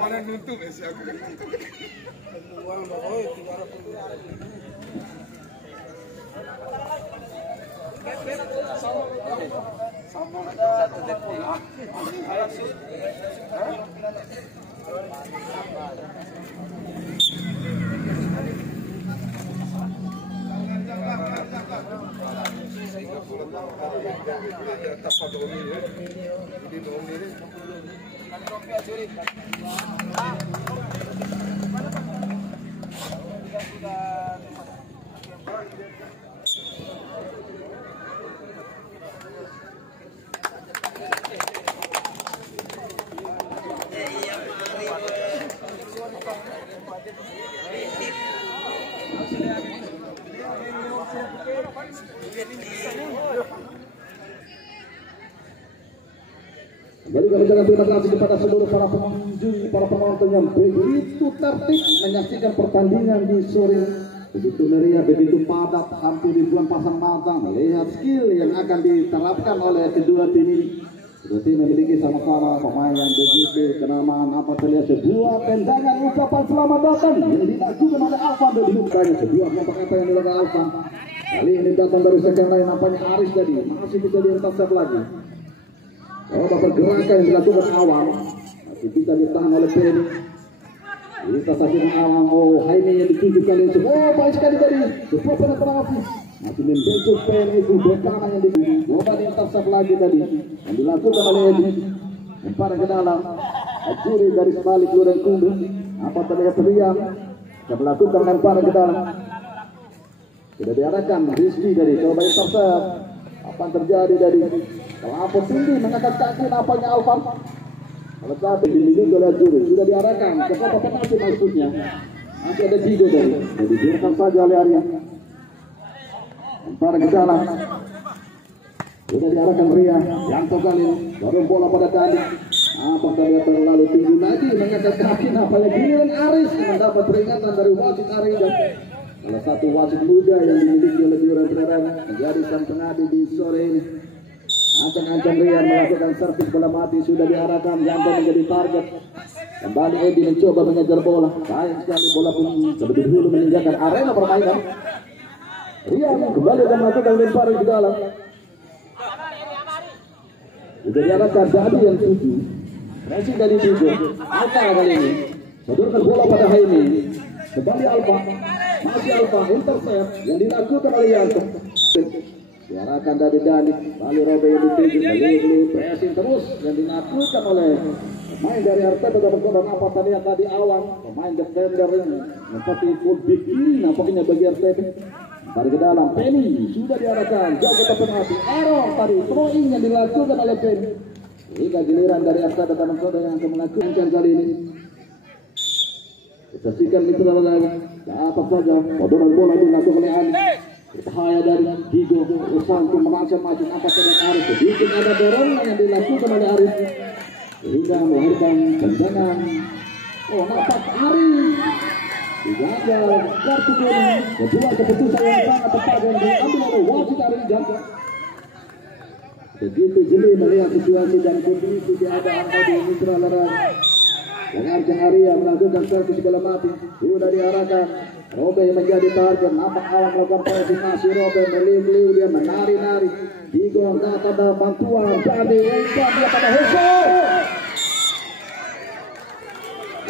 Mana nuntuk sih aku. Kembali kami ucapkan terima kasih kepada seluruh para pengunjung, para penonton yang begitu tertib menyaksikan pertandingan di sore begitu meriah, begitu padat, hampir ribuan pasang mata. Melihat skill yang akan diterapkan oleh kedua tim ini. Kedua tim memiliki sama-sama pemain yang begitu kenamaan. Apa terlihat sebuah tendangan ucapan selamat datang yang dilakukan oleh Alvan dan dimukanya sebuah apa yang dilakukan Alvan. Kali ini datang dari sekian lain, nampaknya Aris tadi masih bisa diintercept lagi. Oh, pergerakan yang dilakukan awal masih bisa ditahan oleh Penny. Kita saksikan awal. Oh, Haini yang dituju kali ini. Oh, baik sekali tadi. Sebuah penetrasi masih membentuk Penny itu bekana yang dituju. Coba diintercept lagi tadi yang dilakukan oleh Edi. Lempar ke dalam. Ajuri dari sebalik Luren Kumbu. Apa terlihat Rian yang melakukan lempar ke dalam. Sudah diarahkan Rizky tadi. Coba intercept. Apa yang terjadi tadi? Terlampau tinggi mengangkat kaki nampaknya Alvan. Kalau saat dimiliki oleh Juri sudah diarahkan ke kotak penalti maksudnya. Masih ada Digo tadi. Jadi biarkan saja oleh Arya. Lempar ke dalam. Sudah diarahkan Ria. Yanto kali ini dorong bola pada Dani. Apa terlihat terlalu tinggi lagi mengangkat kaki nampaknya giliran Aris mendapat peringatan dari wasit Arya. Salah satu wasit muda yang dimiliki oleh Juri menjadi sang pengadu di sore ini. Ancang-ancang Rian melakukan servis bola mati sudah diarahkan Yanto menjadi target. Kembali Edi mencoba mengejar bola. Sayang sekali bola pun terlebih dahulu meninggalkan arena permainan. Rian kembali akan melakukan lemparan ke dalam. Sudah diarahkan Dadi yang tuju. Racing dari tuju. Alfa kali ini sodorkan bola pada Haini. Kembali Alfa. Masih Alfa intercept yang dilakukan oleh Yanto. Diarahkan dari Dani, lalu Robe yang dituju, lalu pressing terus yang dilakukan oleh pemain dari RTP berkorban apa tadi Awan, pemain defender ini seperti full big kiri nampaknya bagi RTP. Tarik ke dalam, Penny sudah diarahkan, jauh ke penalti, Aaron tadi throwing yang dilakukan oleh Penny. Hingga giliran dari RTP berkorban yang akan melakukan kali ini. Saksikan mitra lagi, apa saja, bodoran bola dilakukan oleh Ali. Berbahaya dari Digo usaha untuk memancing-mancing apa dengan Aris. Sedikit ada dorongan yang dilakukan oleh Aris sehingga melahirkan tendangan. Oh, nampak Aris digagal kartu kuning. Kedua keputusan yang sangat tepat yang diambil oleh wasit Aris Jaka. Begitu jeli melihat situasi dan kondisi di ada angka di mitra larang. Dengan Arya melakukan servis bola mati sudah diarahkan. Robe menjadi target, nampak Awan melakukan koordinasi. Robe meliu-liu dia menari-nari. Digo datang ada bantuan. Jadi umpan dia pada Hesa.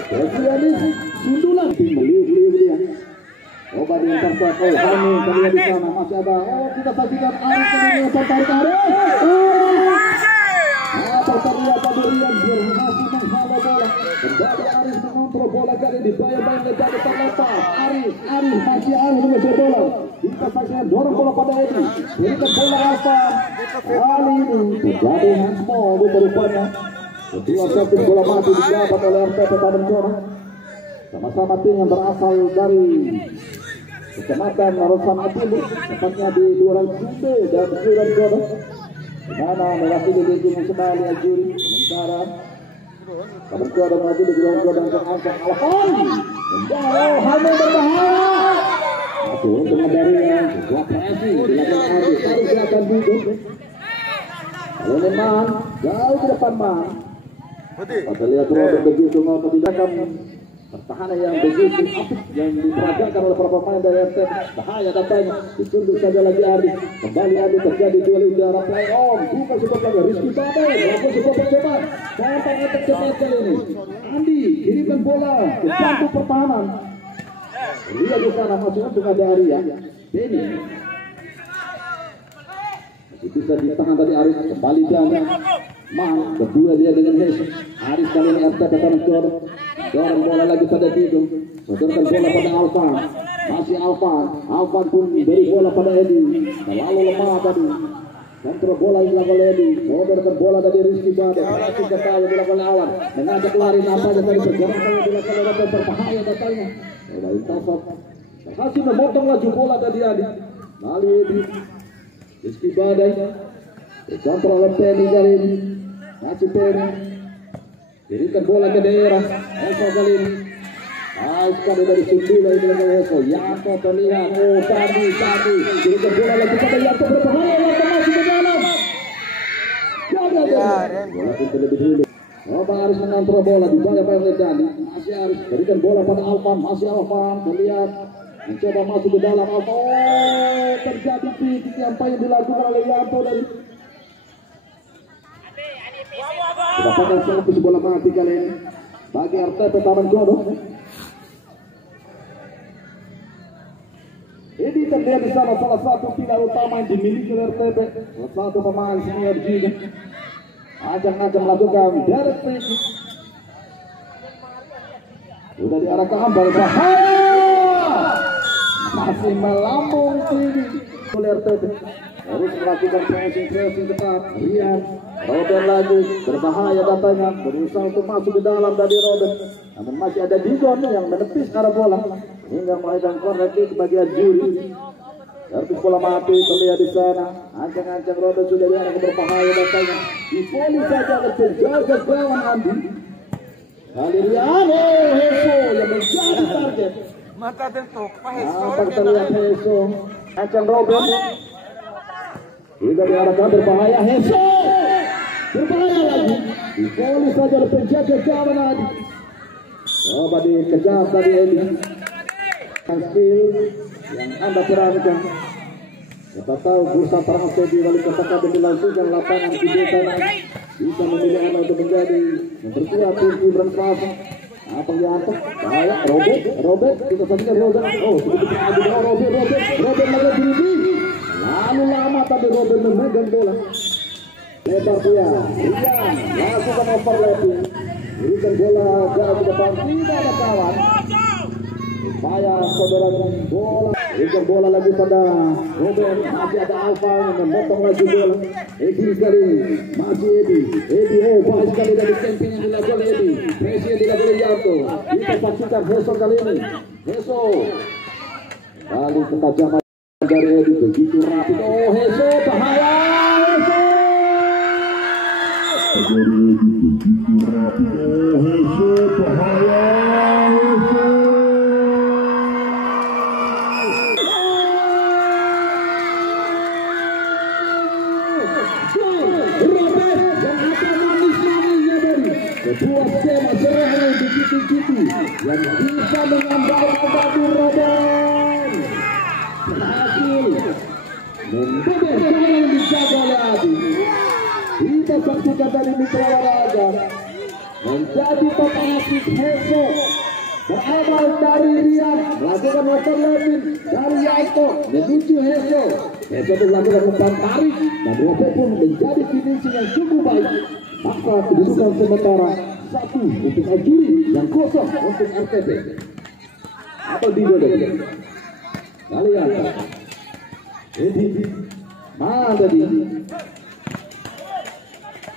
Kemudian ini sundulan meliu-liu dia. Robe diintercept. Oh, Hani terlihat di sana masih ada. Oh, kita saksikan Aris ini tertarik. Apa terlihat tadi Rian berhasil menghalau bola. Kembali Aris mengontrol bola kali ini. Bayang-bayang jadi terlepas. Aris masih Aris mengejar bola. Kita saksikan dorong bola pada Edi. Berikan bola apa? Kali ini terjadi handsball rupanya. Kedua servis bola mati didapat oleh RTP Padang Corang. Sama-sama tim yang berasal dari Kecamatan Rosan Apulu, tepatnya di Duran Sumbe dan Duran Godong. Di mana mewakili lingkungan kembali Ajuri. Sementara Padang Corang maju di Duran Godong ke angka Alvan. Hanya berbahaya. turun pengendalian, sebuah pressing dilakukan Adi, harus silakan duduk. Kalau memang jauh ke depan man. Kita lihat Robert begitu mau tindakan pertahanan yang begitu apik yang diperagakan oleh para pemain dari RT. Bahaya datanya, ditunduk saja lagi Adi. Kembali Adi terjadi duel udara play on. Bukan support lagi Rizky Badai melakukan sebuah percobaan. Gampang attack cepat kali ini. Andi kirimkan bola ke bangku pertahanan. Lihat di sana masuk untuk ada Arya. Benny masih bisa ditahan tadi Aris, kembali dan Man, kedua dia dengan Hes. Aris kali ini RT pertahanan dorong bola lagi pada Dido, sodorkan bola pada Alvan, masih Alvan pun beri bola pada Edi, terlalu lemah tadi. Kontrol bola dilakukan Edi, sodorkan bola dari Rizky Badai, masih kembali dilakukan Awan, mengajak lari nampaknya dari pergerakan dilakukan oleh berbahaya datanya. Oleh Intafat berhasil memotong laju bola dari Adi, lalu Edi, Rizky Badai, dikontrol oleh Penny kali ini, masih Penny. Berikan bola ke daerah Heso kali ini. Baik sekali dari Sundula ini dengan Heso. Yanto terlihat. Oh tadi. Berikan bola lagi pada Yanto berbahaya. Yanto masih ke dalam. Bola pun terlebih dulu. Coba Aris mengontrol bola. Dibayar oleh Dani. Masih Aris. Berikan bola pada Alvan. Masih Alvan. Terlihat. Mencoba masuk ke dalam Alvan. Oh terjadi pitik apa yang dilakukan oleh Yanto dari dapatkan satu bola mati kali ini bagi RTP Taman Jodoh. Ini terlihat di sana salah satu pilar utama yang dimiliki oleh RTP, salah satu pemain senior juga. Ajang-ajang melakukan direct free kick. Sudah diarahkan berbahaya, masih melambung tinggi oleh RTP. Harus melakukan pressing ketat. Rian Robert lagi berbahaya datanya, berusaha untuk masuk ke dalam dari Robert, namun masih ada Digon yang menepis arah bola hingga melahirkan corner kick bagian juri. Servis bola mati terlihat di sana. Ancang-ancang Robert sudah diarahkan berbahaya datanya. Dipolis saja oleh penjaga gawang Andi. Kali Riano Heso yang menjadi target. Mata tentuk Pak Heso. Nampak terlihat Heso. Ancang Robert. Tidak diarahkan berbahaya Heso. Berbahaya lagi. Dipolis saja oleh penjaga gawang Adi. Coba dikejar tadi ini. Skill yang Anda perankan. Kita tahu bursa transfer di wali kota Kabupaten dilangsungkan lapangan di desa bisa memilih Anda untuk menjadi mempertua tim Gibran Plaza. Apa yang apa? Bahaya Robert kita saksikan Robert. Oh sedikit adu Robert lagi diri. Lalu lama tadi Robert memegang bola. Lebar dia, lakukan overlapping. Berikan bola jauh ke depan, tidak ada kawan. Upaya saudara bola, berikan bola lagi pada Robert. Masih ada Alfa yang memotong lagi bola. Edi sekali, masih Edi. Oh baik sekali dari camping yang dilakukan Edi. Pressure dilakukan Yanto. Kita saksikan Heso kali ini. Heso. Lalu ketajaman dari Edi begitu rapi. Oh Heso bahaya. Sebuah skema serangan begitu-gitu yang bisa menambah Abadi Robert berhasil membebas yang dijaga oleh Adi. Kita saksikan dari mitra olahraga menjadi pemain Heso berawal dari Rian melakukan overlapping dari Yanto menuju Heso melakukan umpan tarik dan Robert pun menjadi finishing yang cukup baik. Maka kedudukan sementara 1 untuk Ajuri yang kosong untuk RTP. Apa Dido tadi? Kalian Edi mana di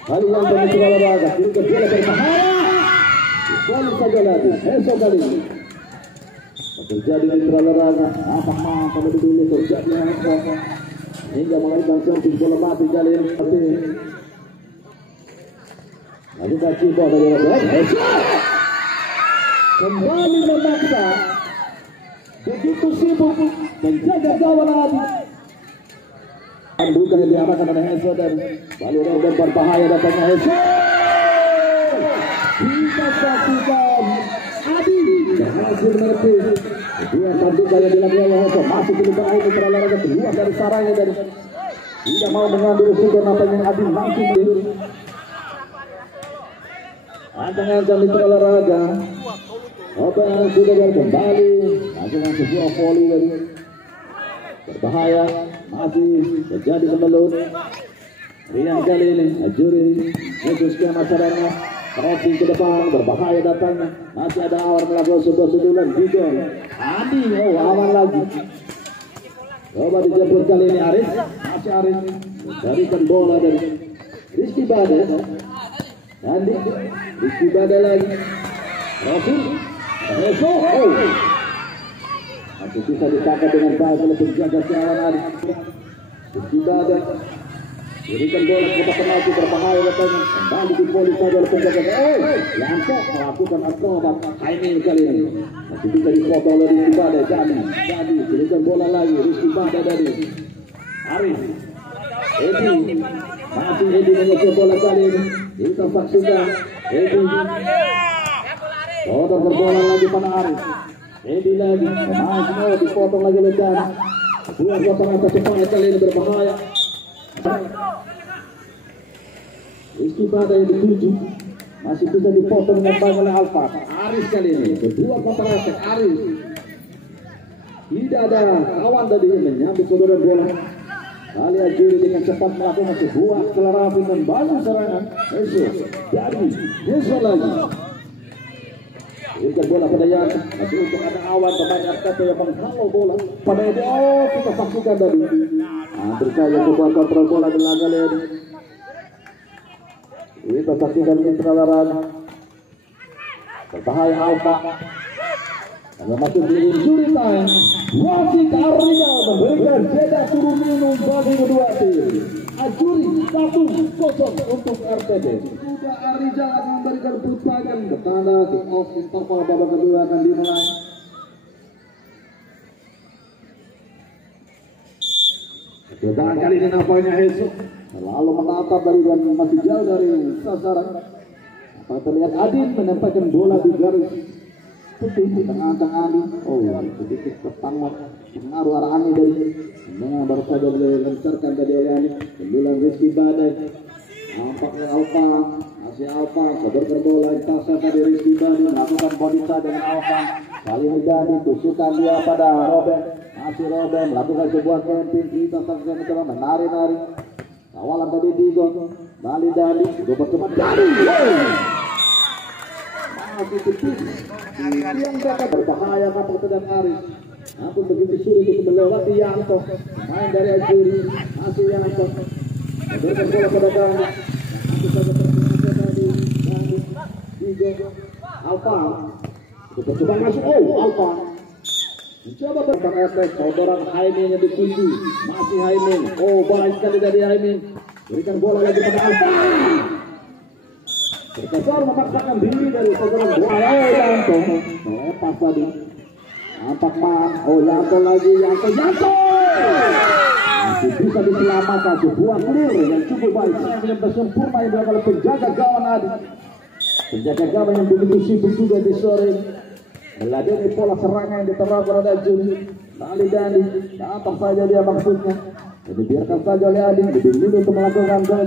kalian pemikir olahraga kita bola berbahaya. Polis saja lagi Heso kali ini terjadi mitra olahraga apa terlebih dulu terjadi hingga melahirkan servis bola mati kali ini. Lalu bagi bola dari Robert kembali memaksa begitu sibuk penjaga gawang Adi. Bukan yang diarahkan oleh Heso dan lalu Robben berbahaya datangnya Heso. Kita saksikan Adi berhasil menepis. Kedua terduga yang dilakukan oleh Heso masih belum berakhir berolahraga keluar dari sarangnya dan tidak mau mengambil risiko nampaknya Adi langsung berdiri. Ancang-ancang di olahraga. Robben sudah kembali langsung sebuah volley dari berbahaya masih terjadi kemelut. Rian kali ini Ajuri Yesus ke masyarakat crossing ke depan berbahaya datangnya masih ada Awan melakukan sebuah sundulan Gideon Adi Awan lagi coba dijemput kali ini Aris masih Aris berikan bola dari Rizky Badai Andi Rizky Badai lagi crossing Heso masih bisa ditangkap dengan baik oleh penjaga Awan Aris Rizky Badai berikan bola kepada penalti berbahaya katanya kembali di volley saja oleh penjaga Yanto melakukan akrobat timing kali ini masih bisa dipotong oleh Rizky Badai jadi berikan bola lagi Rizky Badai dari Arif Edi masih Edi mengusir bola kali ini kita saksikan Edi berbola lagi pada Arif Edi lagi pemain dipotong lagi oleh Dani dua pengatas cepat kali ini berbahaya Rizky Badai dituju masih bisa dipotong dengan baik oleh Alfa Aris kali ini kedua kontratak Aris tidak ada kawan tadi menyambut saudara bola kali Ajuri dengan cepat melakukan sebuah akselerasi membangun serangan Heso dari Heso lagi berikan bola pada Yan masih untuk ada Awan pemain RTP yang menghalau bola pada ini kita saksikan tadi berkaya sebuah kontrol bola di laga ini kita saksikan Intralaran berbahaya Alfa ada masuk di injury time wasit Arina memberikan jeda turun minum bagi kedua tim Ajuri 1-0 untuk RTP sudah Arija akan memberikan perubahan bertanda kick off interval babak kedua akan dimulai kedatangan kali ini nampaknya Heso lalu menatap dari dan masih jauh dari sasaran apa terlihat Adin menempatkan bola di garis putih di tengah-tengah Adin sedikit pengaruh arah angin dari yang baru saja dilancarkan tadi oleh Adin sembilan Rizky Badai nampaknya Alfa masih Alfa seberkan bola tasnya tadi Rizky Badai melakukan body shot dengan Alfa kali ini Dani tusukan dia pada Robben masih Robben melakukan sebuah camping kita saksikan mencoba menari-nari kawalan tadi Digo Bali Dani sudah percepat Dani masih tipis yang dapat berbahaya kapal sedang Aris namun begitu sulit untuk melewati Yanto main dari Ajuri masih Yanto berikan bola pada Dani masih saja terpaksa tadi Dani Digo Alfa sudah percepat masuk Alfa mencoba bertang efek saudara Haimin yang dituju masih Haimin baik sekali dari Haimin berikan bola lagi pada Alfa Berkesor memaksakan diri dari saudara bola Yanto melepas tadi nampak Yanto lagi Yanto masih bisa diselamatkan sebuah clear yang cukup baik yang sempurna yang dilakukan oleh penjaga gawang Adi penjaga gawang yang begitu sibuk juga di sore meladeni pola serangan yang diterapkan oleh Ajuri kali Dani apa saja dia maksudnya jadi biarkan saja oleh Adi lebih dulu untuk melakukan gol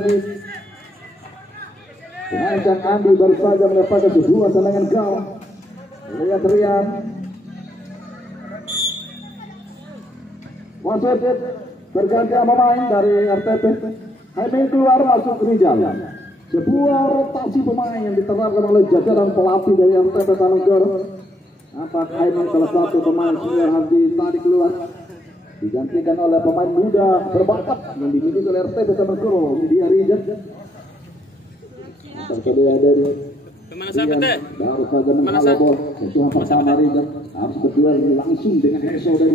dengan Andi baru saja mendapatkan sebuah tendangan gawang lihat Rian wasit berganti pemain dari RTP Haimin keluar masuk Rijal sebuah rotasi pemain yang diterapkan oleh jajaran pelatih dari RTP Tanegoro nampak Haimin salah satu pemain senior harus ditarik keluar digantikan oleh pemain muda berbakat yang dimiliki oleh RTP Tanegoro dia Rijal kedua dari Kemana sahabat deh? baru saja menghalau bola sentuhan pertama Rijal harus berdua langsung dengan Heso dari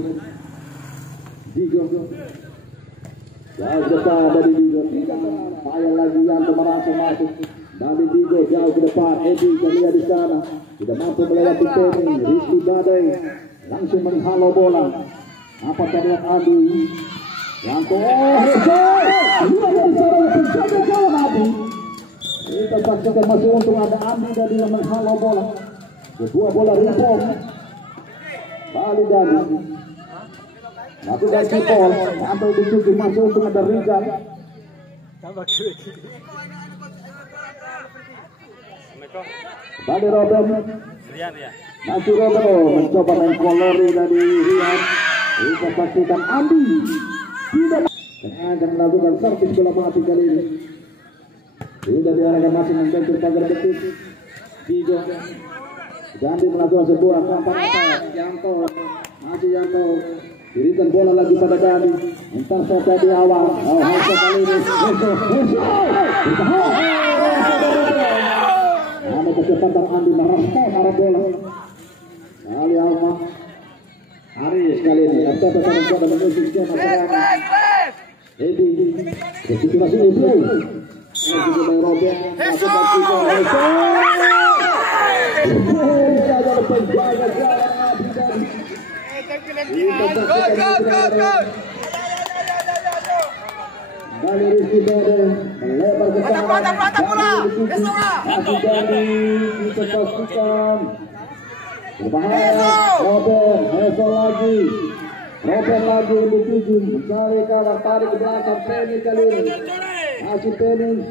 Digo jauh depan dari Digo payah lagi Yanto merasa masuk dari Digo jauh ke depan Edi Kalia di sana tidak mampu melewati Temi Rizky Badai langsung menghalau bola Apa terlihat Adi Yanto dua dari seorang penjaga gawang Adi. Kita saksikan masih untung ada Adi dari yang menghalau bola. Kedua bola rebound lalu dari lakukan kipol Yanto dituju masih untung ada Rizal. Tadi Robin masih Robin mencoba main kolori dari Rian. Kita saksikan Andi tidak akan melakukan servis bola mati kali ini. Tidak diarahkan masih mencentur pagar betis. Tiga Andi melakukan sebuah kampanye Yanto masih Yanto dirikan bola lagi pada Dani. Entar Sosa di awal. Sosa kali ini ada kecepatan Andi merespon arah bola. Kali Alma Aris kali ini RTP sekarang sudah mengusik zona serangan. Edi begitu masih Ibu masih dari Robin masih dari Bali Rizky Bede melebar ke sana. Masih jadi kita pastikan berbahaya. Robin Heso lagi untuk tujuh mencari kanan tarik ke belakang. Penny kali ini masih Penny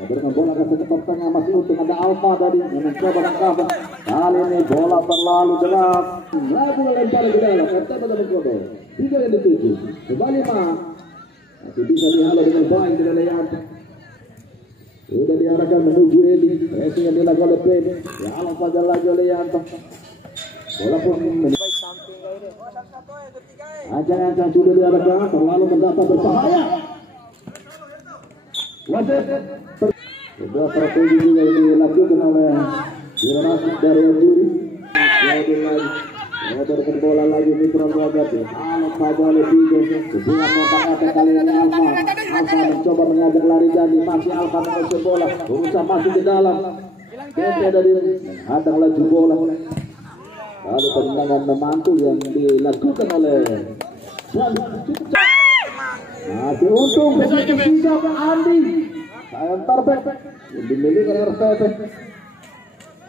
berikan bola ke sektor tengah masih untuk ada Alfa tadi yang mencoba mengcoba. Kali ini bola terlalu deras lalu lempar ke dalam. RTP dalam kode 3 yang dituju kembali masih bisa dihalau dengan baik dengan Leyanto. Sudah diarahkan menuju Eli. Racing yang dilakukan oleh Penny. Ya Allah saja lagi oleh Yanto. Bola pun ancang-ancang sudah diarahkan terlalu mendapat berbahaya. Wasit. Sebuah strategi juga yang dilakukan oleh Jurnalis dari Juri. Jadi lagi berikan bola lagi Mitra Wagat. Alat saja oleh Tigo. Sebuah kotak-kotak kali ini Alfa mencoba mengajak lari Dani. Masih Alfa mengusir bola. Berusaha masuk di dalam. Pepe dari menghadang laju bola. Lalu tendangan memantul yang dilakukan oleh masih untung begitu juga ke Andi. Sayang terbek yang dimiliki oleh RTP.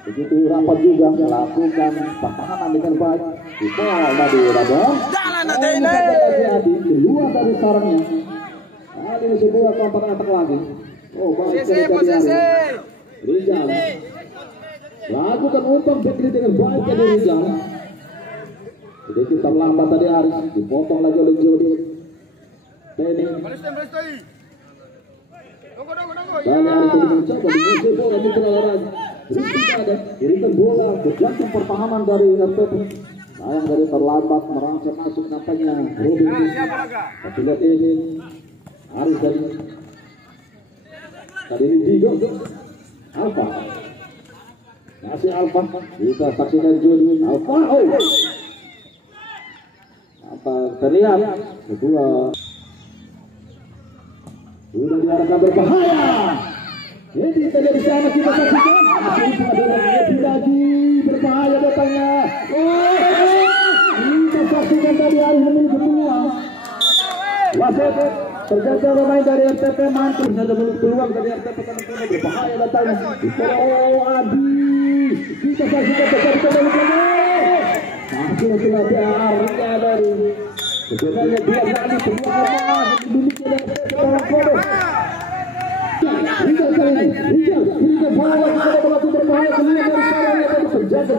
Begitu rapat juga melakukan pertahanan dengan baik. Itu dari Radon. Adi keluar dari sarangnya. Kali ini sebuah kelompok atak lagi. Baik dari Rizal. Lakukan umpan Bekri dengan baik dari Rizal. Sedikit terlambat tadi Aris. Dipotong lagi oleh Jody. Penny. Dan Aris ini mencoba mengusir bola di tengah. Dirikan bola bergantung pertahanan dari RTP. Sayang dari terlambat merangsek masuk nampaknya Robin. Tapi lihat ini Aris tadi ini Jigo Alfa masih Alfa kita saksikan Jody Alfa. Apa terlihat kedua sudah diarahkan berbahaya. Jadi terlihat di sana kita saksikan lagi berbahaya datangnya. Kita saksikan tadi Aris memiliki peluang. Wasit terjaga pemain dari RTP mantul saja peluang dari RTP karena berbahaya datangnya. Adi kita saksikan terjadi masih latih Arya dari sebenarnya dia kali peluang dimiliki oleh orang bodoh. Rizal kali ini Rizal bola kita berbahaya keluar dari sarang yang tadi terjaga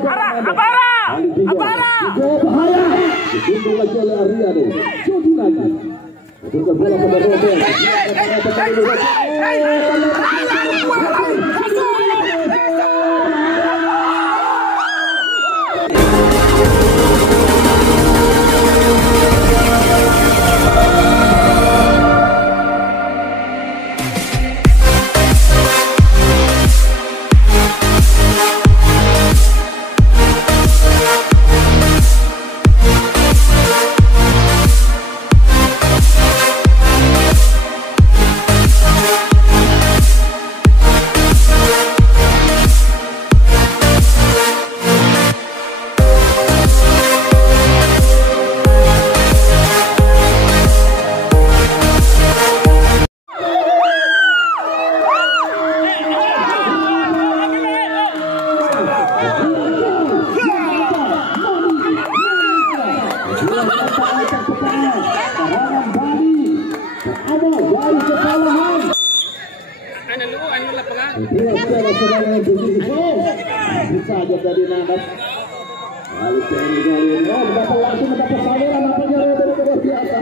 bahaya dihitung lagi oleh Arya deh. Jody lagi berikan bola pada Robin. dari kesalahan. Ano lapangan? Tidak salah yang begitu. Bisa aja dari Nadas. Lalu Penny kali ini dapat langsung mendapat saluran apanya dari luar biasa.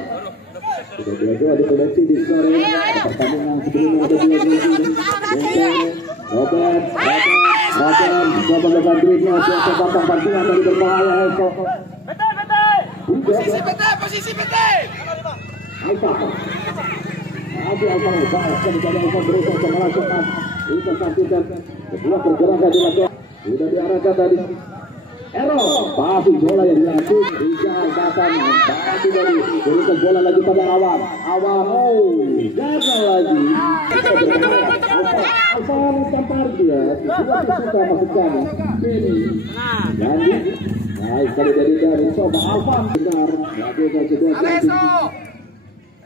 Sudah dua-dua dikoleksi di sore pertandingan sebelumnya ada dua gol. Robert coba lepas dribble siapa batang bantuan dari berbahaya Heso. Posisi PT. Alfa. Alfa sekali Alfa berusaha untuk melakukan interception. Kedua pergerakan dilakukan. Sudah diarahkan tadi. Error, pasti bola yang dilakukan. Rizal datang, pasti dari berikan bola lagi pada Awan. Gagal lagi. Alfa tampar dia. Dia suka masukkan. Penny. Lanjut. Baik sekali dari coba Alfa benar. Lakukan kedua kali.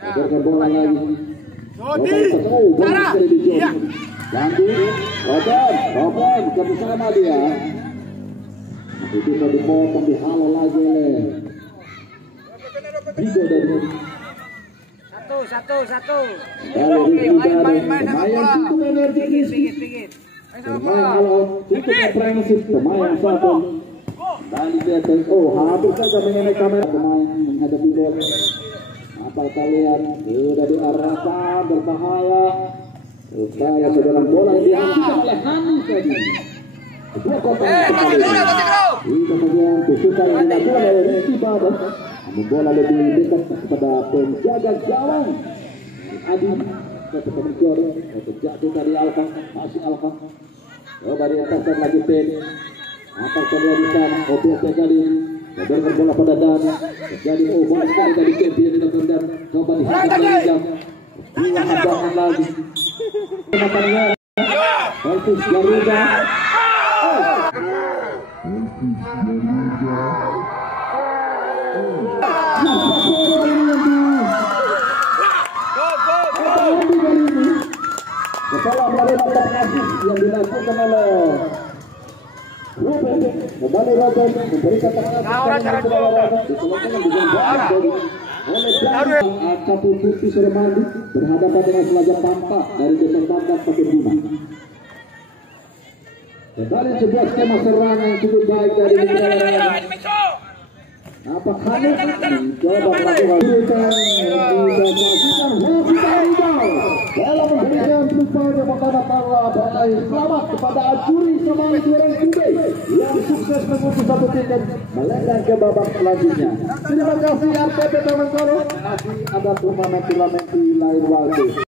Berikan bola lagi. Bola sekali dijual. Lanjut. Robert bersama dia. Itu mau dipotong dihalau lagi oleh Bigo dari Satu. main cukup energi Pinggir. pemain kalau cukup komprehensif pemain satu dari dia hampir saja mengenai kamera pemain menghadapi bola apa kalian sudah diarahkan berbahaya upaya sedalam bola yang dihasilkan oleh Hani tadi. Dua kotak ini kemudian tusukan yang dilakukan oleh Rizky Badas bola lebih dekat kepada penjaga gawang Adi ketika mencuri jatuh dari Alfa masih Alfa coba diataskan lagi Pen atas kedua di sana objek terjadi memberikan bola pada Dan terjadi bola sekali dari champion dilakukan Dan coba dihantam lagi jam dua hadangan lagi matanya versus Garuda. Setelah menerima kasih yang dilakukan oleh Ruben, kembali Ruben memberikan Akapu Putih Suremandi berhadapan dengan Pelajar Tampak dari Desa Tampak Pasir Bima. Kembali sebuah skema serangan yang cukup baik dari Mitra. Apa Hanif coba melakukan dalam memberikan upaya kepada para pemain. Selamat kepada Ajuri Semang Durang Kude yang sukses mengutus satu tiket melenggang ke babak selanjutnya. Terima kasih RTP Taman Koro. Masih ada turnamen lain waktu.